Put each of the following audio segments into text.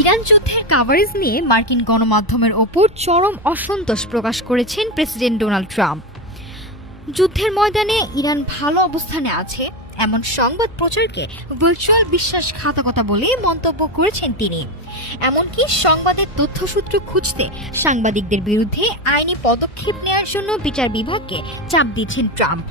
Iran যুদ্ধের coverage নিয়ে মার্কিন গণমাধ্যমের ওপর চরম অসন্তোষ প্রকাশ করেছেন প্রেসিডেন্ট ডোনাল্ড ট্রাম্প। যুদ্ধের ময়দানে ইরান ভালো অবস্থানে আছে এমন সংবাদ প্রচারকে ভার্চুয়াল বিশ্বাসঘাতকতা বলে মন্তব্য করেছেন তিনি। এমনকি সংবাদের তথ্যসূত্র খুঁজতে সাংবাদিকদের বিরুদ্ধে আইনি পদক্ষেপ নেওয়ার জন্য বিচার বিভাগকে চাপ দিচ্ছেন ট্রাম্প।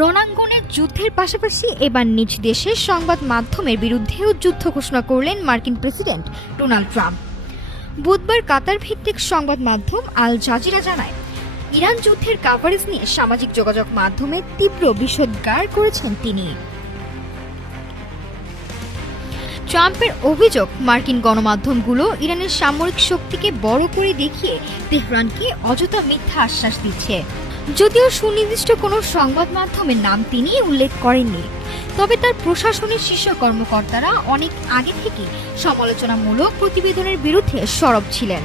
রণাঙ্গনের যুদ্ধের পাশাপাশি এবার নিজ দেশের সংবাদ মাধ্যমের বিরুদ্ধেও যুদ্ধ ঘোষণা করলেন মার্কিন প্রেসিডেন্ট ডোনাল্ড ট্রাম্প। বুধবার কাতার ভিত্তিক সংবাদ মাধ্যম আল জাজিরা জানায়, ইরান যুদ্ধের কাভারেজ নিয়ে সামাজিক যোগাযোগ মাধ্যমে তীব্র বিষোদ্গার করেছেন তিনি। ট্রাম্পের অভিযোগ, মার্কিন গণমাধ্যমগুলো ইরানের সামরিক শক্তিকে বড় করে দেখিয়ে তেহরানকে অযথা মিথ্যা আশ্বাস দিচ্ছে। যদিও সুনির্দিষ্ট কোনো সংবাদ মাধ্যমের নাম তিনি উল্লেখ করেননি, তবে তার প্রশাসনের শীর্ষ কর্মকর্তারা অনেক আগে থেকে সমালোচনামূলক প্রতিবেদনের বিরুদ্ধে সরব ছিলেন।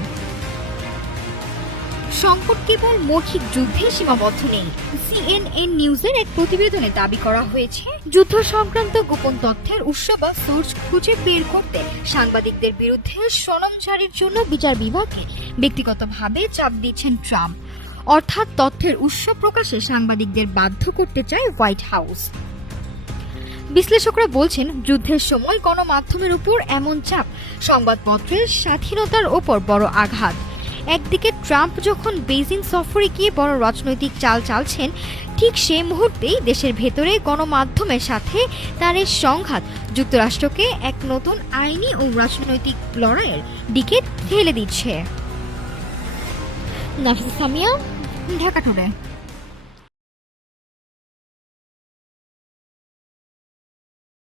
সংকট কেবল মৌখিক যুদ্ধে সীমাবদ্ধ নেই। সিএনএন নিউজের এক প্রতিবেদনে দাবি করা হয়েছে, যুদ্ধ সংক্রান্ত গোপন তথ্যের উৎস বা সোর্স খুঁজে বের করতে সাংবাদিকদের বিরুদ্ধে সনদ জারির জন্য বিচার বিভাগকে ব্যক্তিগতভাবে চাপ দিচ্ছেন ট্রাম্প। অর্থাৎ তথ্যের উৎস প্রকাশে সাংবাদিকদের বাধ্য করতে চায় হোয়াইট হাউস। বিশ্লেষকরা বলছেন, যুদ্ধের সময় গণমাধ্যমের উপর এমন চাপ সংবাদপত্রের স্বাধীনতার ওপর বড় আঘাত। একদিকে ট্রাম্প যখন বেইজিং সফরে গিয়ে বড় রাজনৈতিক চাল চালছেন, ঠিক সেই মুহূর্তেই দেশের ভেতরে গণমাধ্যমের সাথে তার এই সংঘাত যুক্তরাষ্ট্রকে এক নতুন আইনি ও রাজনৈতিক লড়াইয়ের দিকে ঠেলে দিচ্ছে। নাফিসা সামিয়া, ঢাকা টুডে।